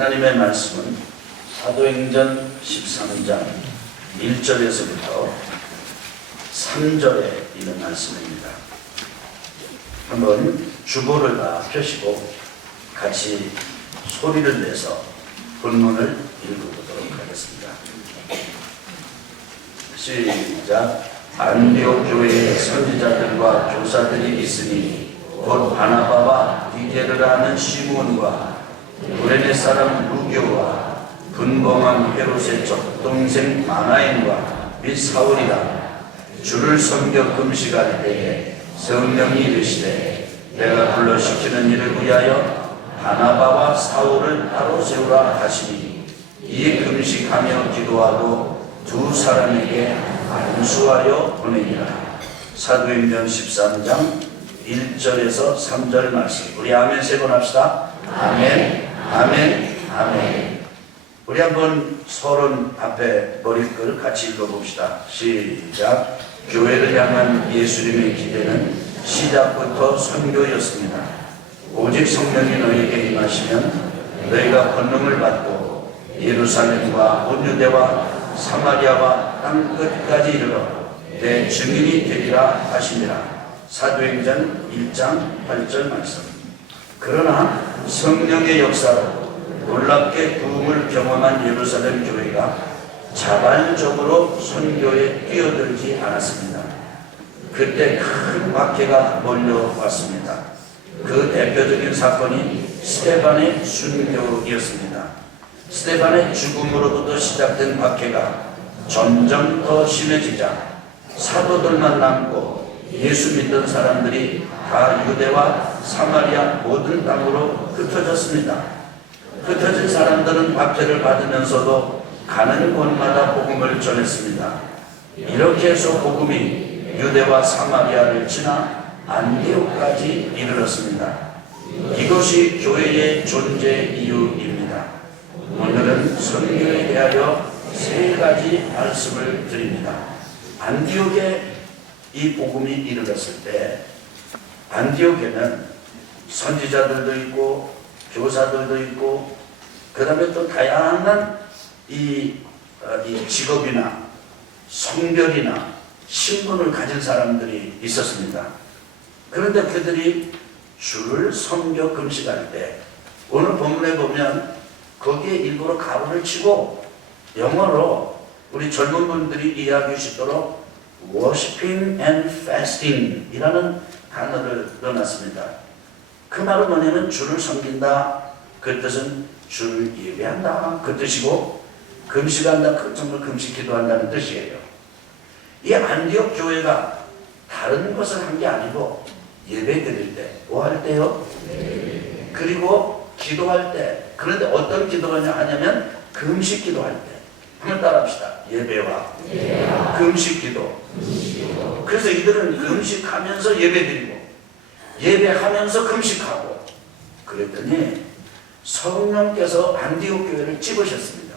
하나님의 말씀은 사도행전 13장 1절에서부터 3절에 있는 말씀입니다. 한번 주보를 다 펴시고 같이 소리를 내서 본문을 읽어보도록 하겠습니다. 시작. 안디옥 교회에 선지자들과 교사들이 있으니 곧 바나바와 니게를 아는 시몬과 구레네 사람 루교와 분봉한 헤롯의 적동생 마나엔과 및 사울이라. 주를 섬겨 금식할 때에 성령이 이르시되 내가 불러시키는 일을 위하여 바나바와 사울을 따로 세우라 하시니, 이에 금식하며 기도하고 두 사람에게 안수하여 보내니라. 사도행전 13장 1절에서 3절 말씀, 우리 아멘 세 번 합시다. 아멘, 아멘, 아멘. 우리 한번 서론 앞에 머릿글 같이 읽어봅시다. 시작. 교회를 향한 예수님의 기대는 시작부터 선교였습니다. 오직 성령이 너희에게 임하시면 너희가 권능을 받고 예루살렘과 온 유대와 사마리아와 땅 끝까지 이르러 내 증인이 되리라 하시니라. 사도행전 1장 8절 말씀. 그러나 성령의 역사로 놀랍게 부흥을 경험한 예루살렘 교회가 자발적으로 선교에 뛰어들지 않았습니다. 그때 큰 박해가 몰려왔습니다. 그 대표적인 사건이 스데반의 순교이었습니다. 스데반의 죽음으로부터 시작된 박해가 점점 더 심해지자 사도들만 남고 예수 믿던 사람들이 다 유대와 사마리아 모든 땅으로 흩어졌습니다. 흩어진 사람들은 박해를 받으면서도 가는 곳마다 복음을 전했습니다. 이렇게 해서 복음이 유대와 사마리아를 지나 안디옥까지 이르렀습니다. 이것이 교회의 존재 이유입니다. 오늘은 선교에 대하여 세 가지 말씀을 드립니다. 안디옥에 이 복음이 이르렀을 때, 안디옥에는 선지자들도 있고 교사들도 있고 그 다음에 또 다양한 이 직업이나 성별이나 신분을 가진 사람들이 있었습니다. 그런데 그들이 주를 섬겨 금식할 때, 오늘 본문에 보면 거기에 일부러 가로를 치고 영어로 우리 젊은 분들이 이해하기 쉽도록 Worshiping and Fasting 이라는 단어를 넣어놨습니다. 그 말은 뭐냐면 주를 섬긴다, 그 뜻은 주를 예배한다 그 뜻이고, 금식한다, 그 정말 금식 기도한다는 뜻이에요. 이 안디옥 교회가 다른 것을 한 게 아니고 예배 드릴 때, 뭐 할 때요? 그리고 기도할 때. 그런데 어떤 기도가 하냐면 금식 기도할 때. 한번 따라합시다. 예배와 금식 기도. 그래서 이들은 금식하면서 예배 드리고 예배하면서 금식하고, 그랬더니 성령께서 안디옥 교회를 찝으셨습니다.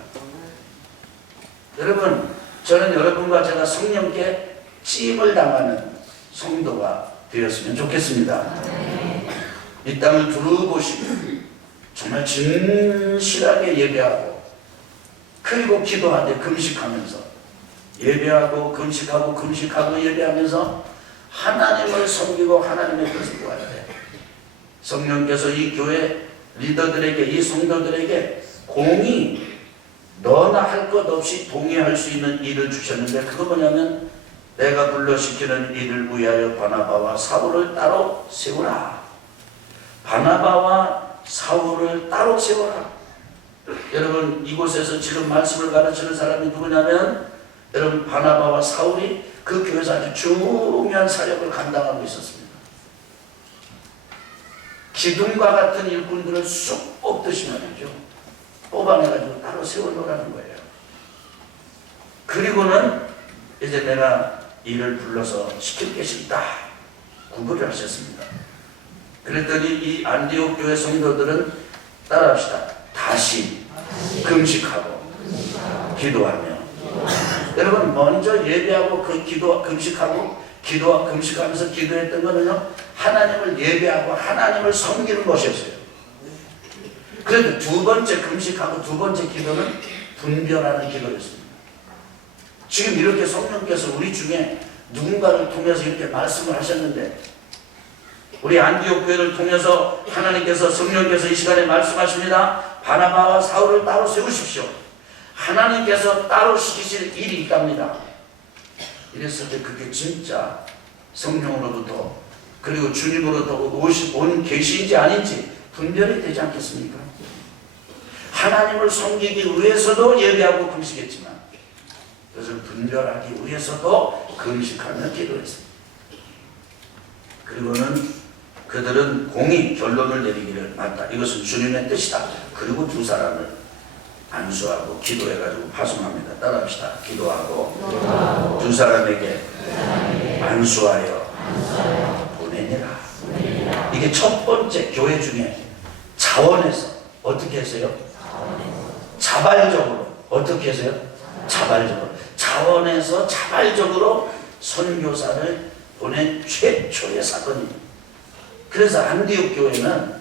여러분, 저는 여러분과 제가 성령께 찜을 당하는 성도가 되었으면 좋겠습니다. 이 땅을 두루보시고 정말 진실하게 예배하고 그리고 기도하되 금식하면서, 예배하고 금식하고 금식하고 예배하면서 하나님을 섬기고 하나님의 뜻을 구할 때, 성령께서 이 교회 리더들에게, 이 성도들에게 공의, 너나 할 것 없이 동의할 수 있는 일을 주셨는데, 그거 뭐냐면 내가 불러시키는 일을 위하여 바나바와 사울을 따로 세우라. 바나바와 사울을 따로 세우라. 여러분, 이곳에서 지금 말씀을 가르치는 사람이 누구냐면, 여러분, 바나바와 사울이 그 교회에서 아주 중요한 사역을 감당하고 있었습니다. 기둥과 같은 일꾼들을 쑥 뽑듯이 말이죠. 뽑아내가지고 따로 세워놓으라는 거예요. 그리고는 이제 내가 이를 불러서 시킬 것이 있다, 구분을 하셨습니다. 그랬더니 이 안디옥 교회 성도들은 따라합시다. 다시 금식하고 기도하며. 여러분, 먼저 예배하고 금식하고 기도와 금식하면서 기도했던 것은요, 하나님을 예배하고 하나님을 섬기는 것이었어요. 그래도 두 번째 금식하고 두 번째 기도는 분별하는 기도였습니다. 지금 이렇게 성령께서 우리 중에 누군가를 통해서 이렇게 말씀을 하셨는데, 우리 안디옥 교회를 통해서 하나님께서, 성령께서 이 시간에 말씀하십니다. 바나바와 사울을 따로 세우십시오. 하나님께서 따로 시키실 일이 있답니다. 이랬을 때 그게 진짜 성령으로부터, 그리고 주님으로부터 온 계시인지 아닌지 분별이 되지 않겠습니까? 하나님을 섬기기 위해서도 예배하고 금식했지만 그것을 분별하기 위해서도 금식하며 기도했습니다. 그리고는 그들은 공의 결론을 내리기를 맞다. 이것은 주님의 뜻이다. 그리고 두 사람을 안수하고 기도해가지고 파송합니다. 따라합시다. 기도하고 두 사람에게 안수하여 보내니라. 이게 첫 번째 교회 중에 자원에서 어떻게 했어요? 자발적으로 어떻게 했어요? 자발적으로. 자원에서 자발적으로 선교사를 보낸 최초의 사건입니다. 그래서 안디옥 교회는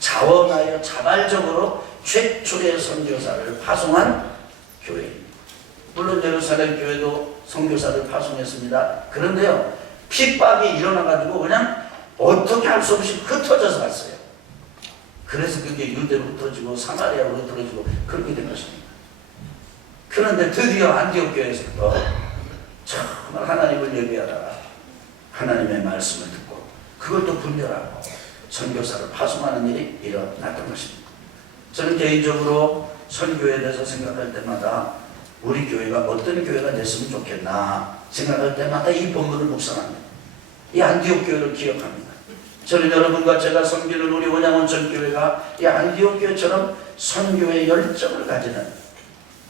자원하여 자발적으로 최초의 선교사를 파송한 교회입니다. 물론 예루살렘 교회도 선교사를 파송했습니다. 그런데요, 핍박이 일어나가지고 그냥 어떻게 할 수 없이 흩어져서 갔어요. 그래서 그게 유대로 흩어지고 사마리아로 흩어지고 그렇게 된 것입니다. 그런데 드디어 안디옥 교회에서부터 정말 하나님을 예배하다가 하나님의 말씀을 듣고 그걸 또 분별하고 선교사를 파송하는 일이 일어났던 것입니다. 저는 개인적으로 선교에 대해서 생각할 때마다 우리 교회가 어떤 교회가 됐으면 좋겠나 생각할 때마다 이 본문을 묵상합니다. 이 안디옥 교회를 기억합니다. 저는 여러분과 제가 섬기는 우리 원양원천 교회가 이 안디옥 교회처럼 선교의 열정을 가지는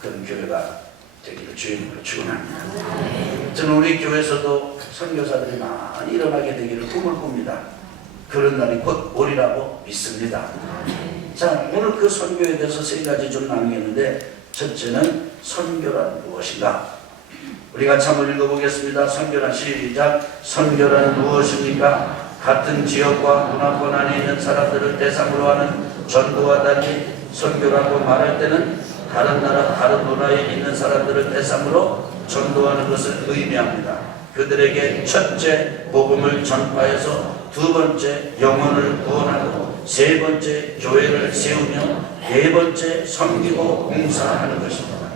그런 교회가 되기를 주님으로 축원합니다. 저는 우리 교회에서도 선교사들이 많이 일어나게 되기를 꿈을 꿉니다. 그런 날이 곧 오리라고 믿습니다. 자, 오늘 그 선교에 대해서 세 가지 좀 나누겠는데, 첫째는 선교란 무엇인가? 우리가 참을 읽어보겠습니다. 선교란 시작. 선교란 무엇입니까? 같은 지역과 문화권 안에 있는 사람들을 대상으로 하는 전도와 달리 선교라고 말할 때는 다른 나라, 다른 문화에 있는 사람들을 대상으로 전도하는 것을 의미합니다. 그들에게 첫째 복음을 전파해서 두 번째 영혼을 구원하고 세 번째 교회를 세우며 네 번째 섬기고 봉사하는 것입니다.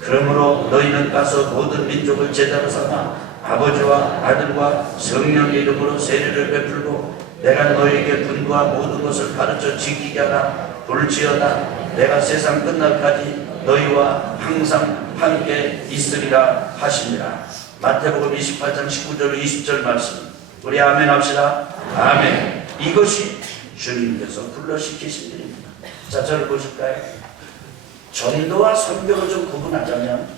그러므로 너희는 가서 모든 민족을 제자로 삼아 아버지와 아들과 성령의 이름으로 세례를 베풀고 내가 너희에게 분부한 모든 것을 가르쳐 지키게 하라. 볼지어다 내가 세상 끝날까지 너희와 항상 함께 있으리라 하십니다. 마태복음 28장 19절 20절 말씀, 우리 아멘 합시다. 아멘. 이것이 주님께서 불러시키신 일입니다. 자, 저를 보실까요? 전도와 선교를 좀 구분하자면,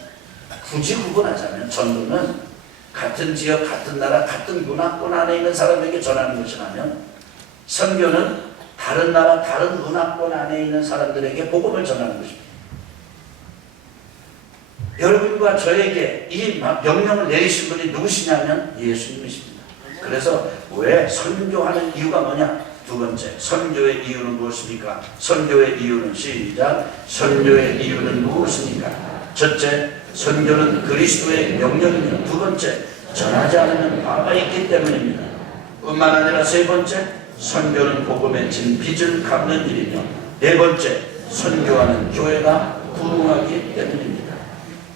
굳이 구분하자면 전도는 같은 지역, 같은 나라, 같은 문화권 안에 있는 사람에게 전하는 것이라면, 선교는 다른 나라, 다른 문화권 안에 있는 사람들에게 복음을 전하는 것입니다. 여러분과 저에게 이 명령을 내리신 분이 누구시냐면 예수님이십니다. 그래서 왜 선교하는 이유가 뭐냐? 두 번째, 선교의 이유는 무엇입니까? 선교의 이유는 시작. 선교의 이유는 무엇입니까? 첫째, 선교는 그리스도의 명령이며 두 번째, 전하지 않으면 바가 있기 때문입니다. 뿐만 아니라 세 번째, 선교는 복음의 진 빚을 갚는 일이며 네 번째, 선교하는 교회가 부흥하기 때문입니다.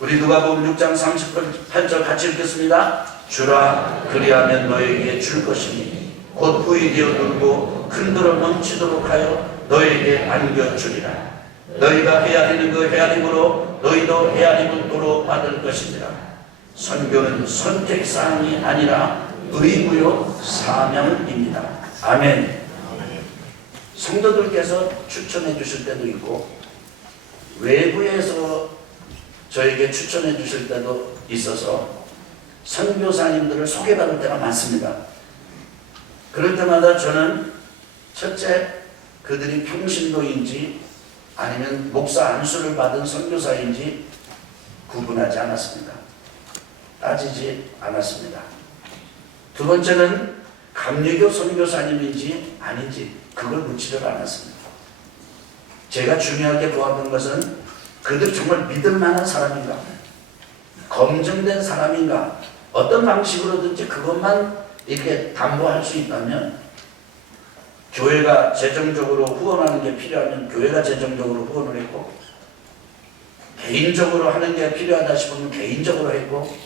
우리 누가복음 6장 38절 같이 읽겠습니다. 주라 그리하면 너에게 줄 것이니 곧 후이 되어 누르고 흔들어 넘치도록 하여 너에게 안겨주리라. 너희가 헤아리는 그 헤아림으로 너희도 헤아림을 도로 받을 것입니다. 선교는 선택사항이 아니라 의무요 사명입니다. 아멘. 성도들께서 추천해 주실 때도 있고 외부에서 저에게 추천해 주실 때도 있어서 선교사님들을 소개받을 때가 많습니다. 그럴 때마다 저는 첫째, 그들이 평신도인지 아니면 목사 안수를 받은 선교사인지 구분하지 않았습니다. 따지지 않았습니다. 두 번째는 감리교 선교사님인지 아닌지 그걸 묻지를 않았습니다. 제가 중요하게 보았던 것은 그들이 정말 믿을 만한 사람인가, 검증된 사람인가, 어떤 방식으로든지 그것만 이렇게 담보할 수 있다면, 교회가 재정적으로 후원하는 게 필요하면 교회가 재정적으로 후원을 했고, 개인적으로 하는 게 필요하다 싶으면 개인적으로 했고,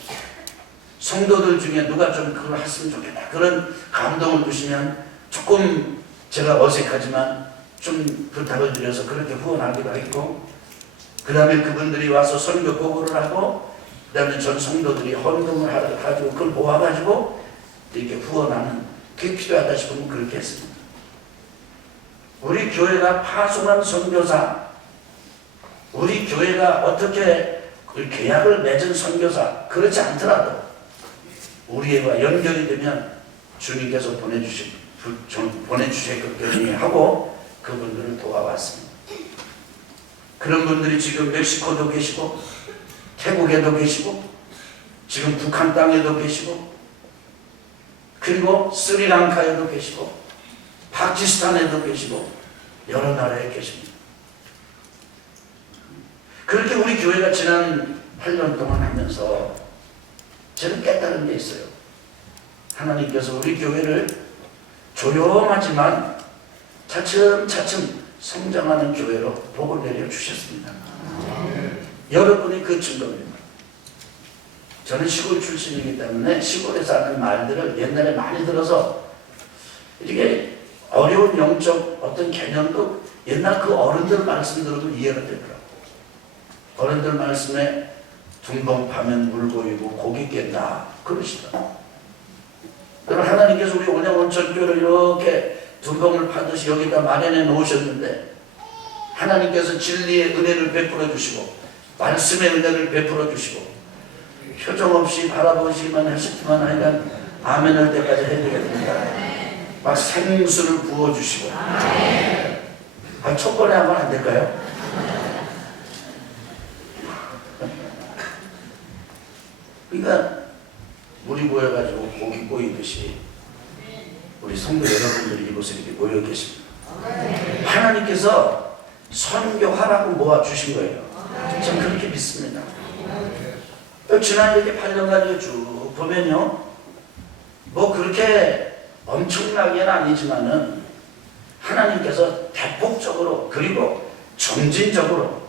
성도들 중에 누가 좀 그걸 했으면 좋겠다, 그런 감동을 주시면 조금 제가 어색하지만 좀 부탁을 드려서 그렇게 후원하기도 했고, 그 다음에 그분들이 와서 선교 보고를 하고, 그 다음에 전 성도들이 헌금을 가지고 그걸 모아가지고 이렇게 후원하는, 그게 필요하다 싶으면 그렇게 했습니다. 우리 교회가 파송한 선교사, 우리 교회가 어떻게 계약을 맺은 선교사, 그렇지 않더라도 우리와 연결이 되면 주님께서 보내주셨겠거니 하고 그분들을 도와왔습니다. 그런 분들이 지금 멕시코도 계시고, 태국에도 계시고, 지금 북한 땅에도 계시고, 그리고 스리랑카에도 계시고, 파키스탄에도 계시고, 여러 나라에 계십니다. 그렇게 우리 교회가 지난 8년 동안 하면서 저는 깨달은 게 있어요. 하나님께서 우리 교회를 조용하지만 차츰차츰 성장하는 교회로 복을 내려주셨습니다. 여러분이 그 증거입니다. 저는 시골 출신이기 때문에 시골에서 하는 말들을 옛날에 많이 들어서 이게 어려운 영적 어떤 개념도 옛날 그 어른들 말씀 들어도 이해가 되더라고요. 어른들 말씀에 둔봉 파면 물 고이고 고기 깬다 그러시더라고요. 그럼 하나님께서 우리 온양원천교를 이렇게 둔봉을 파듯이 여기다 마련해 놓으셨는데, 하나님께서 진리의 은혜를 베풀어 주시고 말씀의 은혜를 베풀어 주시고 표정 없이 바라보시기만 하셨지만 하여간 아멘 할 때까지 해드려야 됩니다. 막 생수를 부어주시고, 첫 번에 하면 안 될까요? 그러니까 물이 모여가지고 고기 꼬이듯이 우리 성도 여러분들이 이곳에 이렇게 모여 계십니다. 하나님께서 선교하라고 모아주신 거예요. 저는 그렇게 믿습니다. 지난 이렇게 8년간 쭉 보면요, 뭐 그렇게 엄청나게는 아니지만은 하나님께서 대폭적으로, 그리고 점진적으로,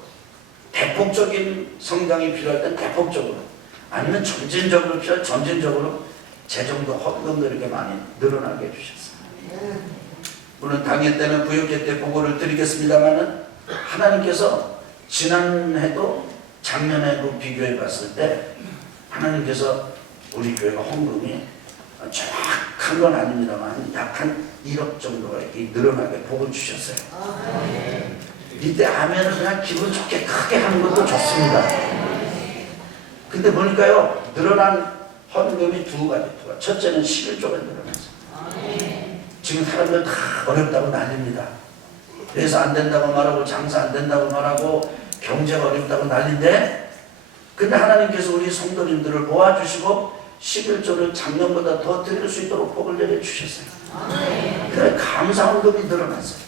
대폭적인 성장이 필요할 땐 대폭적으로, 아니면 점진적으로 필요할 점진적으로 재정도 헌금도 이렇게 많이 늘어나게 해주셨어요. 물론 당일 때는 부역회 때 보고를 드리겠습니다만은 하나님께서 지난해도 작년에도 비교해 봤을 때 하나님께서 우리 교회가 헌금이 정확한 건 아닙니다만 약 한 1억 정도가 이렇게 늘어나게 복을 주셨어요. 이때 아멘을 그냥 기분 좋게 크게 하는 것도 좋습니다. 근데 보니까요, 늘어난 헌금이 두 가지. 첫째는 11조가 늘어났어요. 지금 사람들 다 어렵다고 난립니다. 그래서 안 된다고 말하고, 장사 안 된다고 말하고, 경제가 어렵다고 난리인데, 근데 하나님께서 우리 성도님들을 모아주시고 11조를 작년보다 더 드릴 수 있도록 복을 내려주셨어요. 그래 감사헌금이 늘어났어요.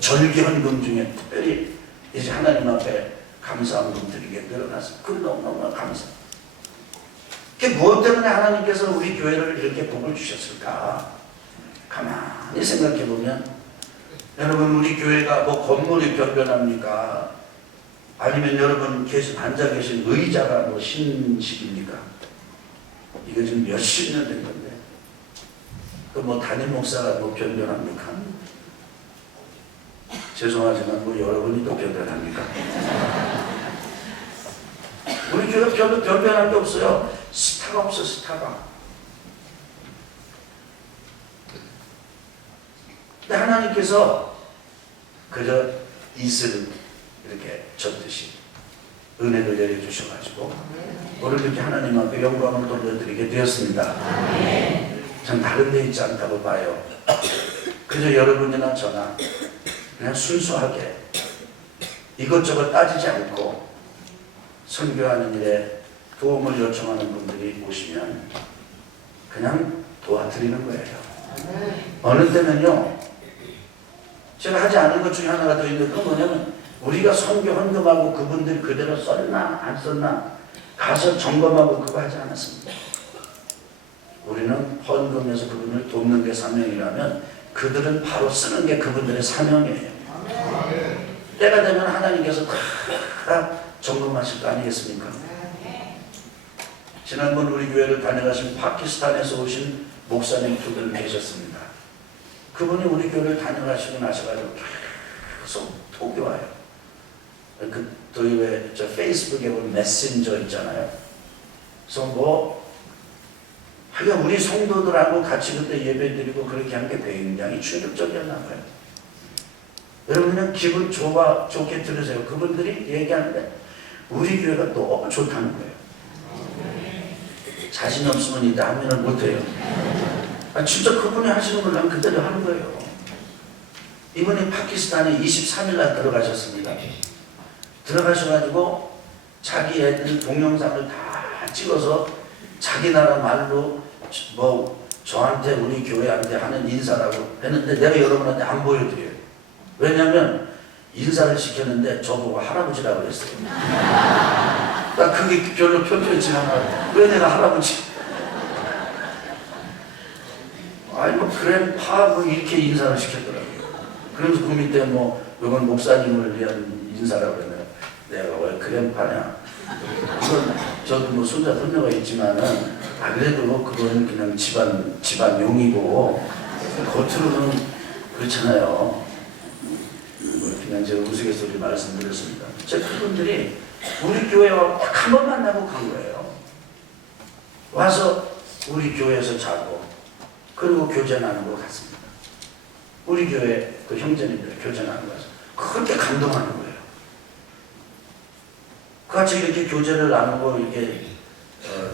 절기헌금 중에 특별히 이제 하나님 앞에 감사헌금 드리게 늘어났어요. 그 너무너무 감사. 그게 무엇 때문에 하나님께서 우리 교회를 이렇게 복을 주셨을까? 가만히 생각해 보면, 여러분 우리 교회가 뭐 건물이 변변합니까? 아니면 여러분 앉아 계신 의자가 뭐 신식입니까? 이거 지금 몇십 년 된 건데, 그 뭐 담임 목사가 뭐 변변합니까? 죄송하지만 뭐 여러분이 또 변변합니까? 우리 교회 별로 변변한 게 없어요. 스타가 없어, 스타가. 근데 하나님께서 그저 이슬을 이렇게 젓듯이 은혜를 내려주셔가지고 오늘 이렇게 하나님 앞에 영광을 돌려드리게 되었습니다. 전 다른 데 있지 않다고 봐요. 그저 여러분이나 저나 그냥 순수하게 이것저것 따지지 않고 선교하는 일에 도움을 요청하는 분들이 오시면 그냥 도와드리는 거예요. 어느 때는요, 제가 하지 않은 것 중에 하나가 더 있는데 그건 뭐냐면 우리가 선교 헌금하고 그분들이 그대로 썼나 안 썼나 가서 점검하고 그거 하지 않았습니다. 우리는 헌금해서 그분을 돕는 게 사명이라면 그들은 바로 쓰는 게 그분들의 사명이에요. 때가 되면 하나님께서 다 점검하실 거 아니겠습니까? 지난번 우리 교회를 다녀가신 파키스탄에서 오신 목사님 두 분 계셨습니다. 그분이 우리 교회를 다녀가시고 나셔가지고 계속 톡이 와요. 저희 왜 저 페이스북에 보면 메신저 있잖아요. 그래서 뭐 하여간 우리 성도들하고 같이 그때 예배드리고 그렇게 한 게 굉장히 충격적이었나 봐요. 여러분 그냥 기분 좋게 들으세요. 그분들이 얘기하는데 우리 교회가 너무 좋다는 거예요. 자신 없으면 이따 하면은 못해요. 진짜 그분이 하시는 걸 난 그대로 하는 거예요. 이분이 파키스탄에 23일 날 들어가셨습니다. 들어가셔가지고 자기 애들 동영상을 다 찍어서 자기 나라 말로 뭐 저한테 우리 교회한테 하는 인사라고 했는데 내가 여러분한테 안 보여드려요. 왜냐면 인사를 시켰는데 저보고 할아버지라고 그랬어요. 나 그게 별로 편편치 않아. 왜 내가 할아버지? 아니 뭐 그랜파 뭐 이렇게 인사를 시켰더라고요. 그래서 그 밑에 뭐 이건 목사님을 위한 인사라고 그러네. 내가 왜 그랜파냐? 그건 저도 뭐 손자 손녀가 있지만은 그래도 그건 그냥 집안 용이고 겉으로는 그렇잖아요. 그냥 제가 우스갯소리 말씀드렸습니다. 그분들이 우리 교회와 딱 한 번 만나고 간 거예요. 와서 우리 교회에서 자고 그리고 교제 나누고 갔습니다. 우리 교회 그 형제님들 교제 나누고 가서 그렇게 감동하는 거예요. 같이 이렇게 교제를 나누고 이렇게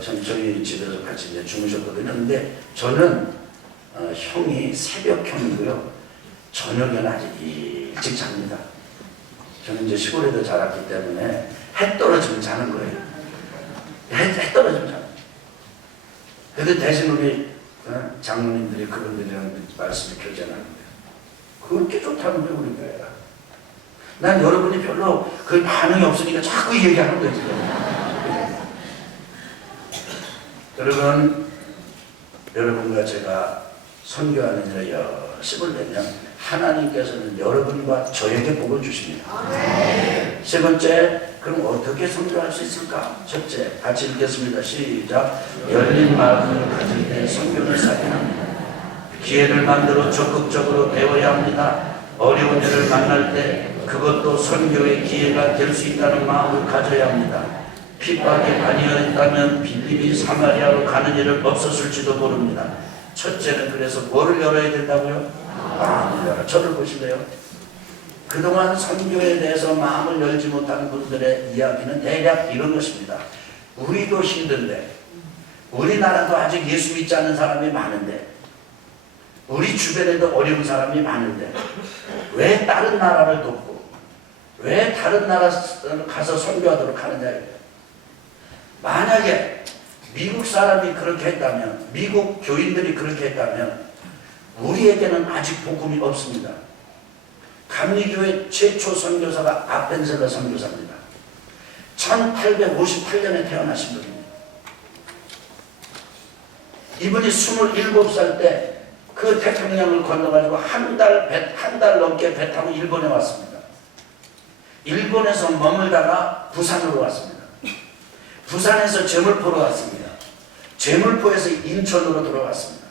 저희 집에서 같이 이제 주무셨거든요. 근데 저는 형이 새벽형이고요. 저녁에는 아주 일찍 잡니다. 저는 이제 시골에도 자랐기 때문에 해 떨어지면 자는 거예요. 해 떨어지면 자는 거예요. 그래도 대신 우리 장로님들이 그분들이랑 말씀을 교제하는 거예요. 그렇게 좋다는 거예요, 우리 교회가. 난 여러분이 별로 그 반응이 없으니까 자꾸 얘기하는 거예요, 지금. 여러분과 제가 선교하는 일에 열심을 내면 하나님께서는 여러분과 저에게 복을 주십니다. 세 번째, 그럼 어떻게 선교할 수 있을까? 첫째, 같이 읽겠습니다. 시작. 열린 마음을 가질 때 선교를 쌓아야 합니다. 기회를 만들어 적극적으로 배워야 합니다. 어려운 일을 만날 때 그것도 선교의 기회가 될 수 있다는 마음을 가져야 합니다. 핍박에 관여했다면 빌립이 사마리아로 가는 일은 없었을지도 모릅니다. 첫째는 그래서 뭐를 열어야 된다고요? 마음을 열어. 저를 보실래요? 그동안 선교에 대해서 마음을 열지 못한 분들의 이야기는 대략 이런 것입니다. 우리도 힘든데, 우리나라도 아직 예수 믿지 않는 사람이 많은데, 우리 주변에도 어려운 사람이 많은데 왜 다른 나라를 돕고 왜 다른 나라 가서 선교하도록 하느냐. 만약에 미국 사람이 그렇게 했다면, 미국 교인들이 그렇게 했다면 우리에게는 아직 복음이 없습니다. 감리교회 최초 선교사가 아펜셀러 선교사입니다. 1858년에 태어나신 분입니다. 이분이 27살 때 그 태평양을 건너가지고 한 달 넘게 배 타고 일본에 왔습니다. 일본에서 머물다가 부산으로 왔습니다. 부산에서 제물포로 왔습니다. 제물포에서 인천으로 들어왔습니다.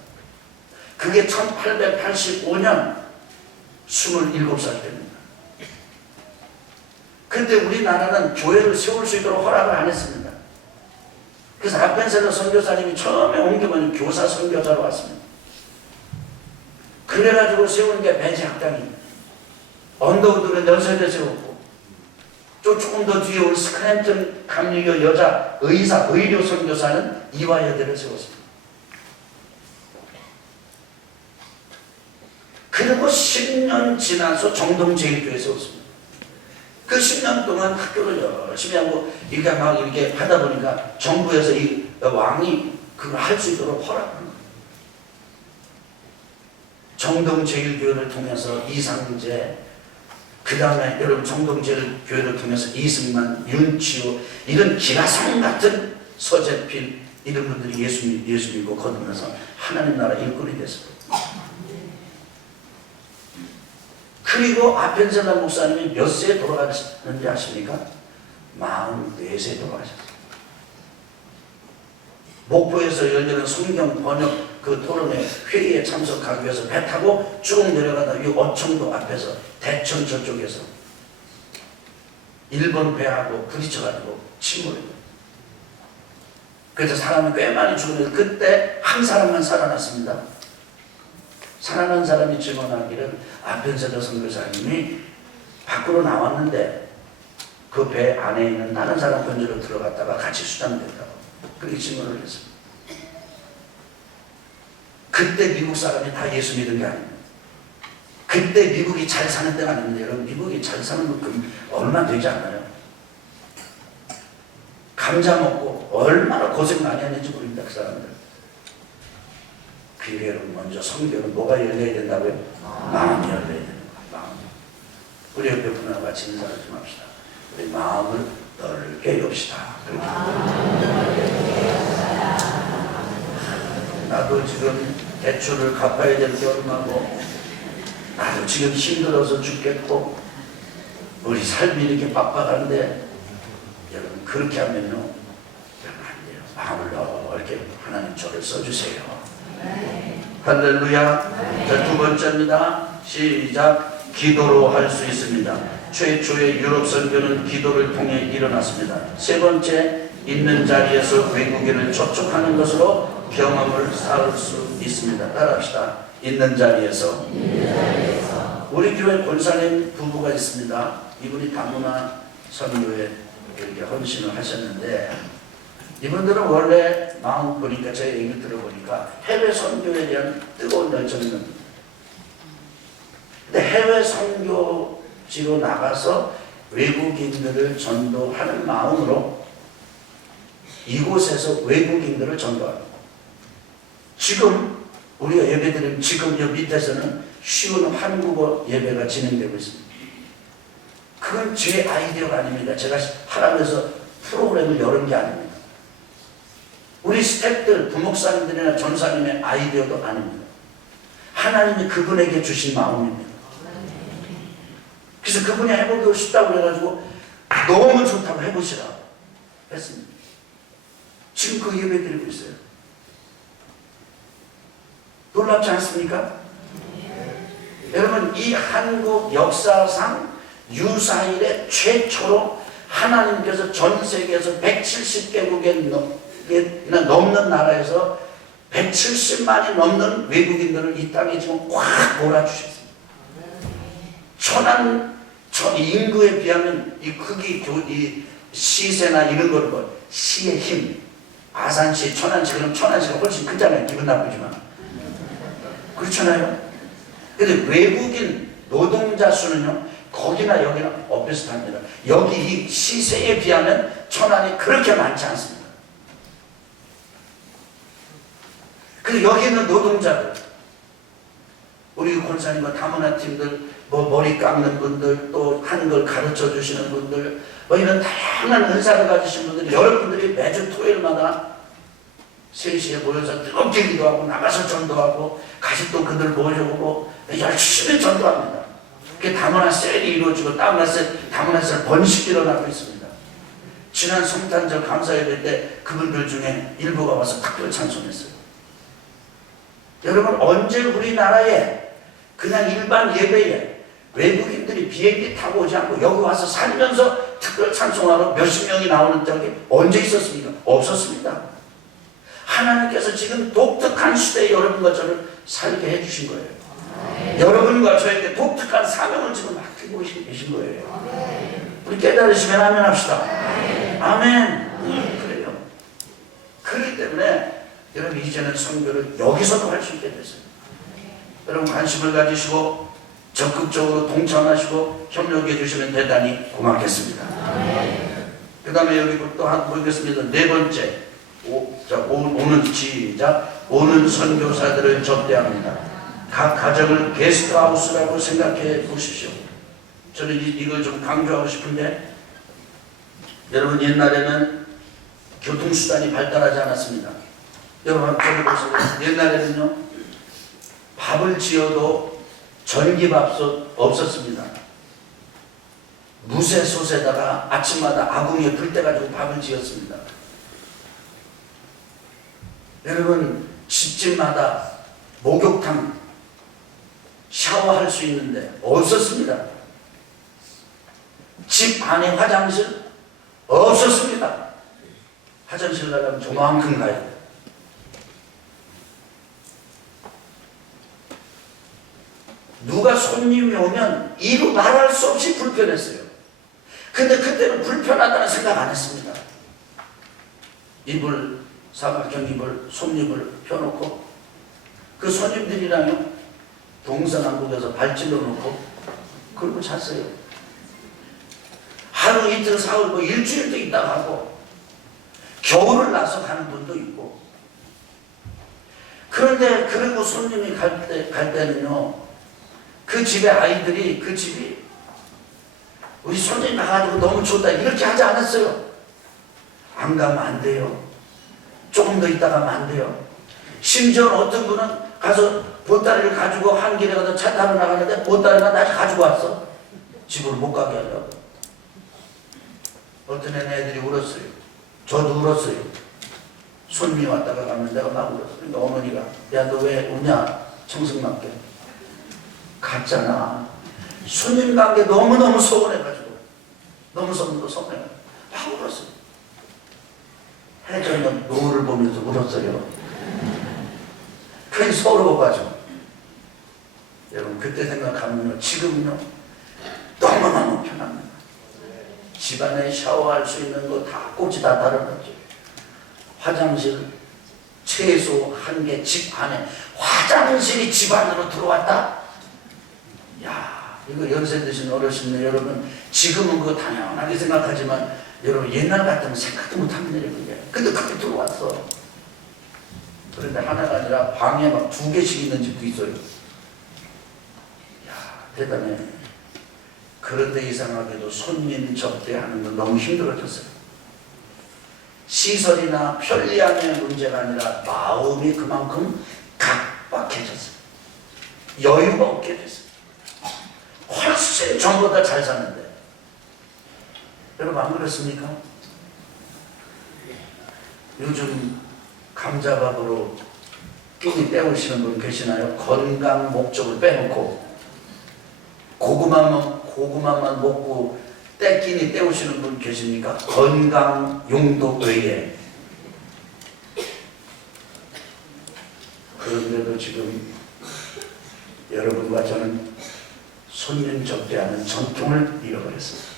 그게 1885년 27살 때입니다. 근데 우리나라는 교회를 세울 수 있도록 허락을 안 했습니다. 그래서 아펜셀러 선교사님이 처음에 온 게 교사 선교사로 왔습니다. 그래가지고 세운 게 배제학당입니다. 언더우드는 연세대 세웠고, 조금 더 뒤에 올 스크램튼 감리교 여자 의료 선교사는 이화여대를 세웠습니다. 그리고 10년 지나서 정동제일교회 세웠습니다. 그 10년 동안 학교를 열심히 하고 이렇게 막 이렇게 하다 보니까 정부에서 이 왕이 그걸 할 수 있도록 허락합니다. 정동제일교회를 통해서 이상재, 그 다음에 여러분 정동제일교회를 통해서 이승만, 윤치호 이런 기라성 같은 서재필 이런 분들이 예수 믿고 거듭나서 하나님 나라 일꾼이 됐어요. 그리고 아펜셀라 목사님이 몇 세에 돌아가셨는지 아십니까? 44세에 돌아가셨어요. 목포에서 열리는 성경 번역 그 토론회 회의에 참석하기 위해서 배 타고 쭉 내려가다 이 어청도 앞에서 대천 저쪽에서 일본 배하고 부딪혀가지고 침몰했어요. 그래서 사람이 꽤 많이 죽었는데 그때 한 사람만 살아났습니다. 살아난 사람이 증언하기를 아펜셀러 선교사님이 밖으로 나왔는데 그 배 안에 있는 다른 사람 건조로 들어갔다가 같이 수장됐다고 그렇게 증언을 했습니다. 그때 미국 사람이 다 예수 믿은 게 아닙니다. 그때 미국이 잘 사는 데가 아닙니다. 여러분 미국이 잘 사는 만큼 얼마 되지 않아요. 감자 먹고 얼마나 고생 많이 하는지 모릅니다. 그 사람들. 그 여러분 먼저 성경은 뭐가 열려야 된다고요? 마음이 열려야 되는 거예요. 마음. 우리 옆에 분하고 같이 인사를 좀 합시다. 우리 마음을 넓게 엽시다. 나도 지금 대출을 갚아야 될 게 얼마고 나도 지금 힘들어서 죽겠고 우리 삶이 이렇게 빡빡한데 여러분 그렇게 하면요 여러분 안 돼요. 마음을 넓게 하나님 저를 써주세요. 할렐루야. 자, 두 번째입니다. 시작. 기도로 할 수 있습니다. 최초의 유럽 선교는 기도를 통해 일어났습니다. 세 번째, 있는 자리에서 외국인을 접촉하는 것으로 경험을 쌓을 수 있습니다. 따라합시다. 있는 자리에서. 우리 교회 권사님 부부가 있습니다. 이분이 다문화 선교에 이렇게 헌신을 하셨는데 이분들은 원래 마음 보니까 제 얘기를 들어보니까 해외 선교에 대한 뜨거운 열정이 있는 근데 해외 선교지로 나가서 외국인들을 전도하는 마음으로 이곳에서 외국인들을 전도합니다. 지금 우리가 예배드리는 지금 여 밑에서는 쉬운 한국어 예배가 진행되고 있습니다. 그건 제 아이디어가 아닙니다. 제가 하라면서 프로그램을 열은 게 아닙니다. 우리 스태프들, 부목사님들이나 전사님의 아이디어도 아닙니다. 하나님이 그분에게 주신 마음입니다. 그래서 그분이 해보고 싶다고 그래가지고 너무 좋다고 해보시라고 했습니다. 지금 그 예배 드리고 있어요. 놀랍지 않습니까? 여러분 이 한국 역사상 유사일에 최초로 하나님께서 전 세계에서 170개국에 넘는 나라에서 170만이 넘는 외국인들을 이 땅에 지금 꽉 몰아주셨습니다. 인구에 비하면 이 크기, 이 시세나 이런 걸 뭐, 시의 힘, 아산시, 천안시, 그럼 천안시가 훨씬 크잖아요. 기분 나쁘지만. 그렇잖아요. 근데 외국인 노동자 수는요, 거기나 여기나 비슷합니다. 여기 이 시세에 비하면 천안이 그렇게 많지 않습니다. 그래서 여기 있는 노동자들, 우리 권사님과 다문화 팀들, 뭐 머리 깎는 분들, 또 한글 가르쳐 주시는 분들, 뭐 이런 다양한 은사를 가지신 분들이 여러분들이 매주 토요일마다 3시에 모여서 뜨겁게 기도하고 나가서 전도하고 같이 또 그들 모셔오고 열심히 전도합니다. 그게 다문화 셀이 이루어지고 다문화 셀 번식이 일어나고 있습니다. 지난 성탄절 감사예배 때 그분들 중에 일부가 와서 특별 찬송했어요. 여러분 언제 우리나라에 그냥 일반 예배에 외국인들이 비행기 타고 오지 않고 여기 와서 살면서 특별 찬송하러 몇십 명이 나오는 적이 언제 있었습니까? 없었습니다. 하나님께서 지금 독특한 시대에 여러분과 저를 살게 해주신 거예요. 여러분과 저에게 독특한 사명을 지금 맡기고 계신 거예요. 우리 깨달으시면 아멘 합시다. 아멘. 그래요. 그렇기 때문에 여러분 이제는 선교를 여기서도 할 수 있게 됐어요. 여러분 관심을 가지시고 적극적으로 동참하시고 협력해 주시면 대단히 고맙겠습니다. 그 다음에 여기 또 한 번 보겠습니다. 네 번째, 오는 시작. 오는 선교사들을 접대합니다. 각 가정을 게스트하우스라고 생각해 보십시오. 저는 이걸 좀 강조하고 싶은데, 여러분 옛날에는 교통수단이 발달하지 않았습니다. 여러분 저기 보세요. 옛날에는요, 밥을 지어도 전기밥솥 없었습니다. 무쇠솥에다가 아침마다 아궁이에 불 떼가지고 밥을 지었습니다. 여러분 집집마다 목욕탕 샤워할 수 있는데 없었습니다. 집 안에 화장실 없었습니다. 화장실 가려면 조만큼 가야 돼요. 누가 손님이 오면 이루 말할 수 없이 불편했어요. 근데 그때는 불편하다는 생각 안 했습니다. 이불, 사각형 이불, 손님을 펴놓고 그 손님들이랑요 동서남북에서 발질러 놓고 그러고 잤어요. 하루 이틀 사흘 뭐 일주일도 있다 가고 겨울을 나서 가는 분도 있고. 그런데 그리고 손님이 갈 때는요 그 집의 아이들이 그 집이 우리 손님이 나가지고 너무 좋다 이렇게 하지 않았어요. 안 가면 안 돼요. 조금 더 있다 가면 안 돼요. 심지어 어떤 분은 가서 보따리를 가지고 한 길에 가서 차 타러 나가는데 보따리가 다시 가지고 왔어. 집으로 못 가게 하려고. 어떤 애들이 울었어요. 저도 울었어요. 손님이 왔다가 가면 내가 막 울었어요. 그러니까 어머니가 야 너 왜 우냐 청승맞게. 갔잖아. 손님 간 게 너무너무 서운해가지고 너무 서운해가지고 막 울었어요. 해전은 노을을 보면서 울었어요. 괜히 서러워가지고. 여러분 그때 생각하면요 지금은요 너무너무 편합니다. 집안에 샤워할 수 있는 거 다 꼴찌 다 다르겠죠. 화장실 최소 한 개 집 안에 화장실이 집 안으로 들어왔다? 야 이거 연세 드신 어르신들 여러분 지금은 그거 당연하게 생각하지만 여러분 옛날 같으면 생각도 못하는 일이에요 그게. 근데 그게 들어왔어. 그런데 하나가 아니라 방에 막 2개씩 있는 집도 있어요. 야 대단해. 그런데 이상하게도 손님 접대하는 건 너무 힘들어졌어요. 시설이나 편리함의 문제가 아니라 마음이 그만큼 각박해졌어요. 여유가 없게 됐어요. 훨씬 전보다 잘 사는데. 여러분 안 그렇습니까? 요즘 감자밥으로 끼니 때우시는 분 계시나요? 건강 목적을 빼놓고 고구마만 먹고 떼끼니 때우시는 분 계십니까? 건강 용도 외에. 그런데도 지금 여러분과 저는 손님 접대하는 전통을 잃어버렸습니다.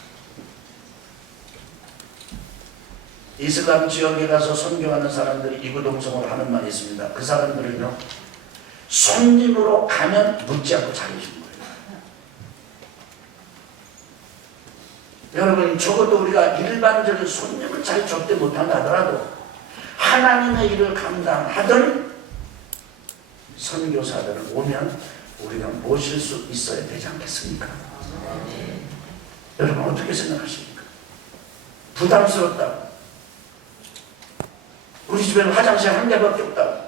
이슬람 지역에 가서 선교하는 사람들이 이구동성으로 하는 말이 있습니다. 그 사람들은요 손님으로 가면 묻지 않고 자기신 거예요. 여러분 적어도 우리가 일반적인 손님을 잘 접대 못한다 하더라도 하나님의 일을 감당하던 선교사들을 오면 우리가 모실 수 있어야 되지 않겠습니까? 여러분 어떻게 생각하십니까? 부담스럽다. 우리 집에는 화장실 한 개밖에 없다.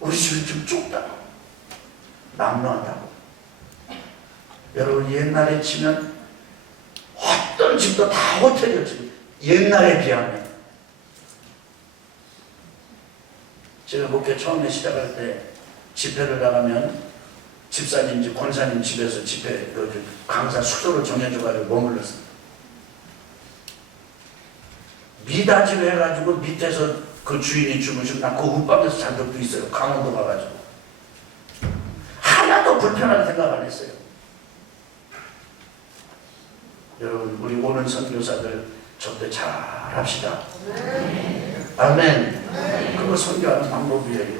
우리 집이 좀 좁다. 낙로하다고. 여러분 옛날에 치면 어떤 집도 다 호텔이었지. 옛날에 비하면. 제가 목회 처음에 시작할 때 집회를 나가면 집사님 집, 권사님 집에서 집회 강사 숙소를 정해줘가지고 머물렀습니다. 미닫이로 해가지고 밑에서 그 주인이 주무시고 나 그 웃방에서 잔 적도 있어요. 강원도 가가지고. 하나도 불편하게 생각 안 했어요. 여러분 우리 오는 선교사들 접대 잘 합시다. 아멘. 그거 선교하는 방법이에요.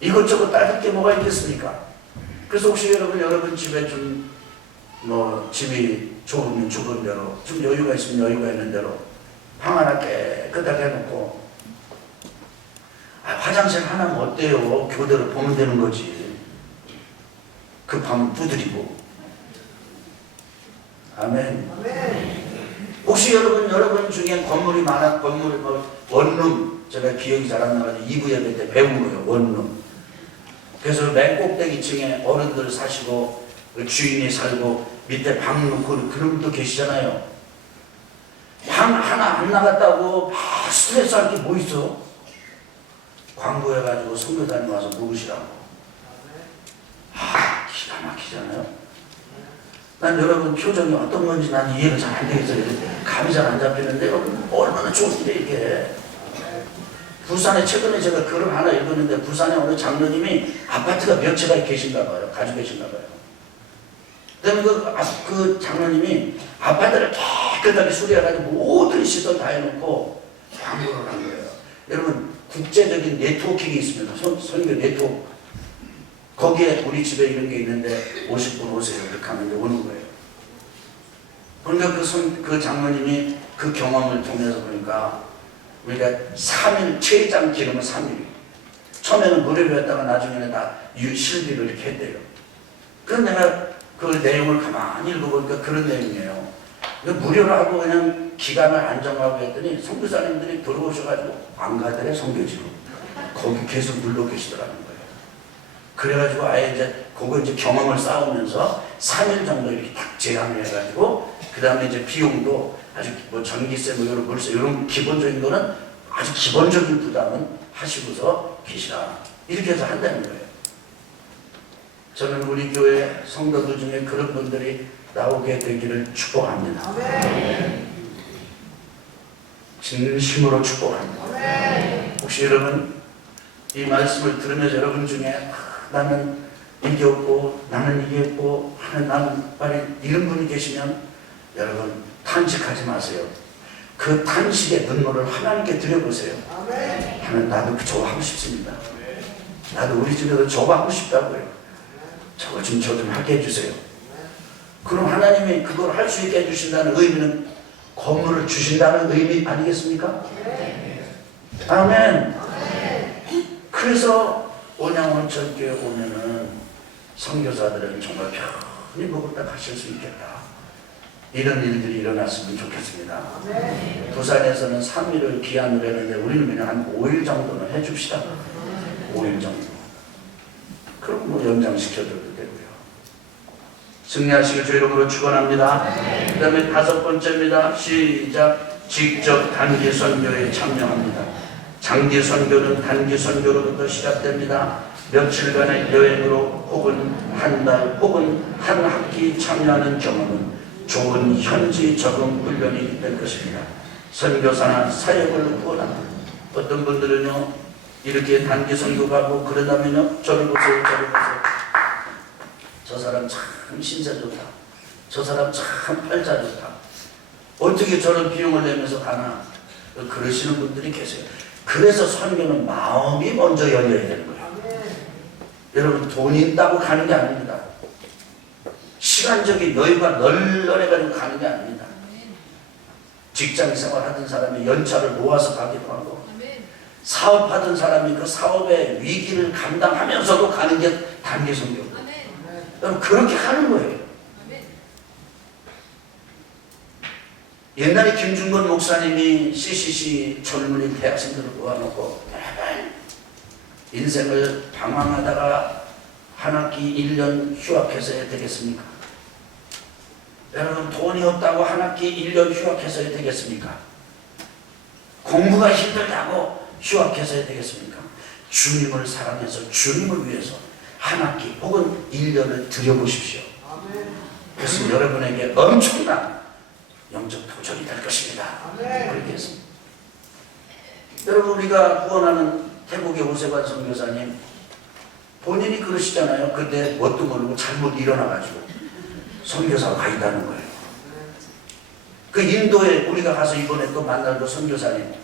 이것저것 따질 게 뭐가 있겠습니까? 그래서 혹시 여러분 집에 좀 뭐 집이 좁으면 좁은 대로 좀 여유가 있으면 여유가 있는 대로 방 하나 깨끗하게 해놓고 화장실 하나면 어때요? 교대로 보면 되는 거지. 급하면 두드리고. 아멘. 혹시 여러분 중에 건물이 많아, 건물, 원룸, 제가 기억이 잘 안 나가지고 2부 예배 때 배운 거예요, 원룸. 그래서 맨 꼭대기층에 어른들 사시고, 주인이 살고, 밑에 방 놓고 그런 분도 계시잖아요. 방 하나 안 나갔다고 막 스트레스 할 게 뭐 있어? 광고해가지고 선교사님 와서 묵으시라고. 기가 막히잖아요. 난 여러분 표정이 어떤 건지 난 이해가 잘 안 되겠어요. 감이 잘 안 잡히는데 여러분 얼마나 좋은 일이에요 이게. 부산에 최근에 제가 글을 하나 읽었는데 부산에 어느 장로님이 아파트가 몇 채가 계신가 봐요. 가지고 계신가 봐요. 그다음에 그 장로님이 아파트를 깨끗하게 수리해가지고 모든 시설 다 해놓고 광고를 한 거예요. 여러분 국제적인 네트워킹이 있습니다. 선교 네트워크. 거기에 우리 집에 이런 게 있는데 50분 오세요. 이렇게 하면 오는 거예요. 그러니까 그 장로님이 그 경험을 통해서 보니까 우리가 3일, 최장 기름은 3일. 처음에는 무료로 했다가 나중에는 다 실비를 이렇게 했대요. 그래서 내가 그 내용을 가만히 읽어보니까 그런 내용이에요. 무료로 하고 그냥 기간을 안정하고 했더니 선교사님들이 들어오셔가지고 안 가더래, 선교지로. 거기 계속 눌러 계시더라는 거예요. 그래가지고 아예 이제 그거 이제 경험을 쌓으면서 3일 정도 이렇게 딱 제한을 해가지고 그 다음에 이제 비용도 아주 뭐 전기세, 뭐 이런 물세, 이런 기본적인 거는 아주 기본적인 부담은 하시고서 계시라. 이렇게 해서 한다는 거예요. 저는 우리 교회 성도들 중에 그런 분들이 나오게 되기를 축복합니다. 진심으로 축복합니다. 혹시 여러분 이 말씀을 들으면서 여러분 중에 나는 이게 없고 나는 이게 없고 나는 빨리 이런 분이 계시면 여러분 탄식하지 마세요. 그 탄식의 눈물을 하나님께 드려보세요. 하나님 나도 저거 하고 싶습니다. 나도 우리 집에서 저거 하고 싶다고요. 저거 좀 저 좀 하게 해주세요. 그럼 하나님이 그걸 할 수 있게 해주신다는 의미는 건물을 주신다는 의미 아니겠습니까? 아멘. 그래서 온양원천교회 오면은 선교사들은 정말 편히 먹었다 가실 수 있겠다. 이런 일들이 일어났으면 좋겠습니다. 부산에서는 3일을 기한으로 했는데 우리는 그냥 한 5일 정도는 해줍시다. 5일 정도. 그럼 뭐 연장시켜줘도 되고요. 승리하시길 주 이름으로 축원합니다. 그 다음에 5번째입니다. 시작. 직접 단기 선교에 참여합니다. 장기 선교는 단기 선교로부터 시작됩니다. 며칠간의 여행으로 혹은 한 달 혹은 한 학기 참여하는 경험은 좋은 현지 적응 훈련이 될 것입니다. 선교사나 사역을 구원합니다. 어떤 분들은요 이렇게 단기 선교 가고 그러다면요 저를 보세요, 저를 보세요. 저 사람 참 신세 좋다. 저 사람 참 팔자 좋다. 어떻게 저런 비용을 내면서 가나? 그러시는 분들이 계세요. 그래서 선교는 마음이 먼저 열려야 되는 거예요. 여러분 돈이 있다고 가는 게 아닙니다. 시간적인 여유가 널널해가지고 가는 게 아닙니다. 직장 생활하던 사람이 연차를 모아서 가기도 하고 사업하던 사람이 그 사업의 위기를 감당하면서도 가는 게 단기 선교고 여러분 그렇게 가는 거예요. 옛날에 김중건 목사님이 CCC 젊은이 대학생들을 모아놓고 인생을 방황하다가 한 학기 1년 휴학해서야 되겠습니까? 여러분 돈이 없다고 한 학기 1년 휴학해서야 되겠습니까? 공부가 힘들다고 휴학해서야 되겠습니까? 주님을 사랑해서 주님을 위해서 한 학기 혹은 1년을 들여보십시오. 그래서 여러분에게 엄청난 영적 도전이 될 것입니다. 그렇게 했습니다. 여러분 우리가 구원하는 태국의 오세관 선교사님 본인이 그러시잖아요. 그때 뭣도 모르고 잘못 일어나가지고 선교사가 가 있다는 거예요. 그 인도에 우리가 가서 이번에 또 만난 그 선교사님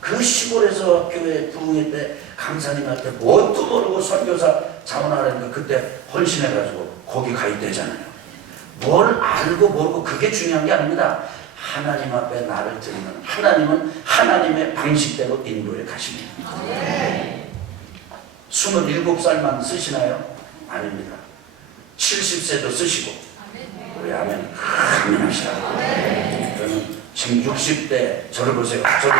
그 시골에서 교회 부흥회 때 강사님한테 뭣도 모르고 선교사 자원하라니까 그때 헌신해가지고 거기 가 있대잖아요. 뭘 알고 모르고 그게 중요한 게 아닙니다. 하나님 앞에 나를 드리는 하나님은 하나님의 방식대로 인도에 가십니다. 27살만 쓰시나요? 아닙니다. 70세도 쓰시고. 우리 아멘. 아멘 합시다. 저는 지금 60대 저를 보세요. 저를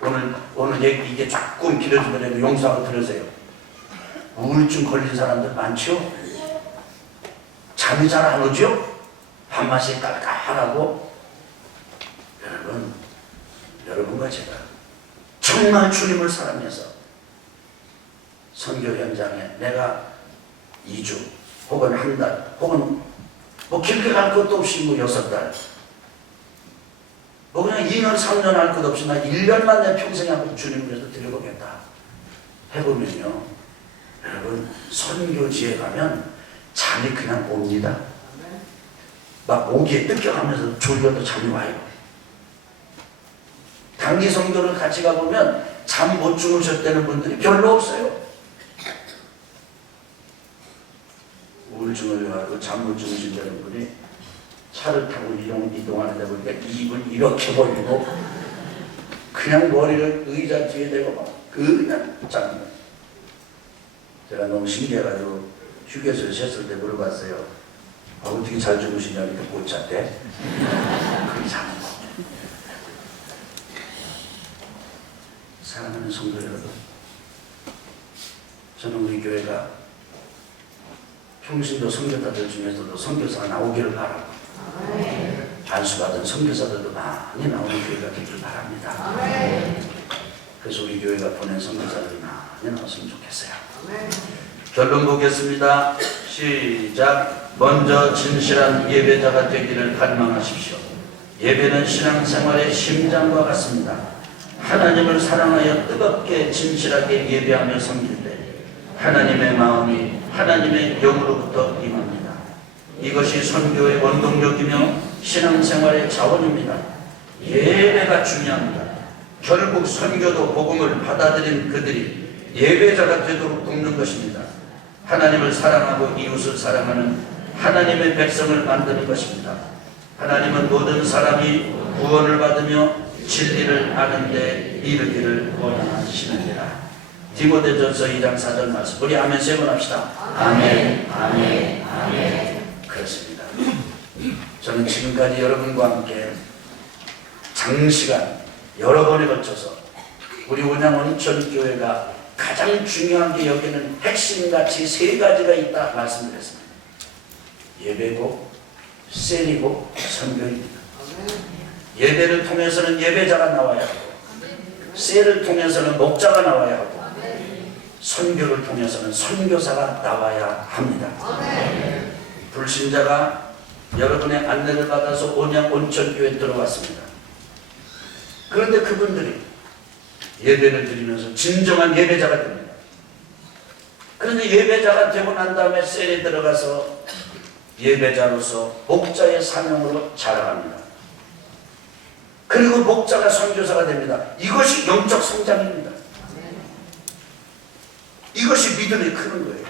보세요. 오늘 얘기 이게 조금 길어지더라도 용서하고 들으세요. 우울증 걸린 사람들 많죠? 잠이 잘 안 오죠? 밤낮이 깔깔하고. 여러분과 제가 정말 주님을 사랑해서 선교 현장에 내가 2주 혹은 한 달 혹은 뭐 길게 갈 것도 없이 뭐 6달 뭐 그냥 2년 3년 할 것 없이 나 1년만 내 평생에 한번 주님을 위해서 드려보겠다 해보면요, 여러분 선교지에 가면 잠이 그냥 옵니다. 막 오기에 뜯겨가면서 졸려도 잠이 와요. 단기 선교를 같이 가보면 잠 못 주무셨다는 분들이 별로 없어요. 우울증을 가지고 잠 못 주무신다는 분이 차를 타고 이동하는데 보니까 입을 이렇게 벌리고 그냥 머리를 의자 뒤에 대고 막 그냥 잠. 제가 너무 신기해가지고 휴게소에 쉬었을 때 물어봤어요. 아, 어떻게 잘 주무시냐니까 못 잤대. 그게 자는 거. 사랑하는 성도 여러분, 저는 우리 교회가 평신도 선교사들 중에서도 선교사가 나오기를 바라고 안수받은 선교사들도 많이 나오는 교회가 되기를 바랍니다. 그래서 우리 교회가 보낸 선교사들이 많이 나왔으면 좋겠어요. 결론 보겠습니다. 시작. 먼저 진실한 예배자가 되기를 갈망하십시오. 예배는 신앙생활의 심장과 같습니다. 하나님을 사랑하여 뜨겁게 진실하게 예배하며 섬길 때 하나님의 마음이 하나님의 영으로부터 임합니다. 이것이 선교의 원동력이며 신앙생활의 자원입니다. 예배가 중요합니다. 결국 선교도 복음을 받아들인 그들이 예배자가 되도록 돕는 것입니다. 하나님을 사랑하고 이웃을 사랑하는 하나님의 백성을 만드는 것입니다. 하나님은 모든 사람이 구원을 받으며 진리를 아는 데 이르기를 원하시느니라. 디모데전서 2장 4절 말씀. 우리 아멘 세 번 합시다. 아멘, 아멘, 아멘. 그렇습니다. 저는 지금까지 여러분과 함께 장시간 여러 번에 걸쳐서 우리 온양원천교회가 가장 중요하게 여기는 핵심가치 3가지가 있다 말씀드렸습니다. 예배고 셀이고 선교입니다. 예배를 통해서는 예배자가 나와야 하고, 셀을 통해서는 목자가 나와야 하고, 선교를 통해서는 선교사가 나와야 합니다. 불신자가 여러분의 안내를 받아서 온양 온천교회에 들어왔습니다. 그런데 그분들이 예배를 드리면서 진정한 예배자가 됩니다. 그런데 예배자가 되고 난 다음에 셀에 들어가서 예배자로서 목자의 사명으로 자라갑니다. 그리고 목자가 선교사가 됩니다. 이것이 영적 성장입니다. 이것이 믿음이 크는 거예요.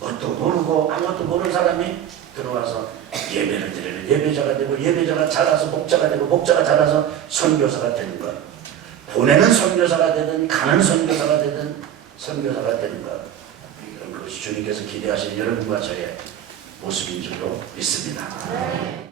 뭣도 모르고 아무것도 모르는 사람이 들어와서 예배를 드리는 예배자가 되고, 예배자가 자라서 목자가 되고, 목자가 자라서 선교사가 되는 것. 보내는 선교사가 되든 가는 선교사가 되든 선교사가 되는 것. 이런 것이 주님께서 기대하시는 여러분과 저의 모습인 줄로 믿습니다.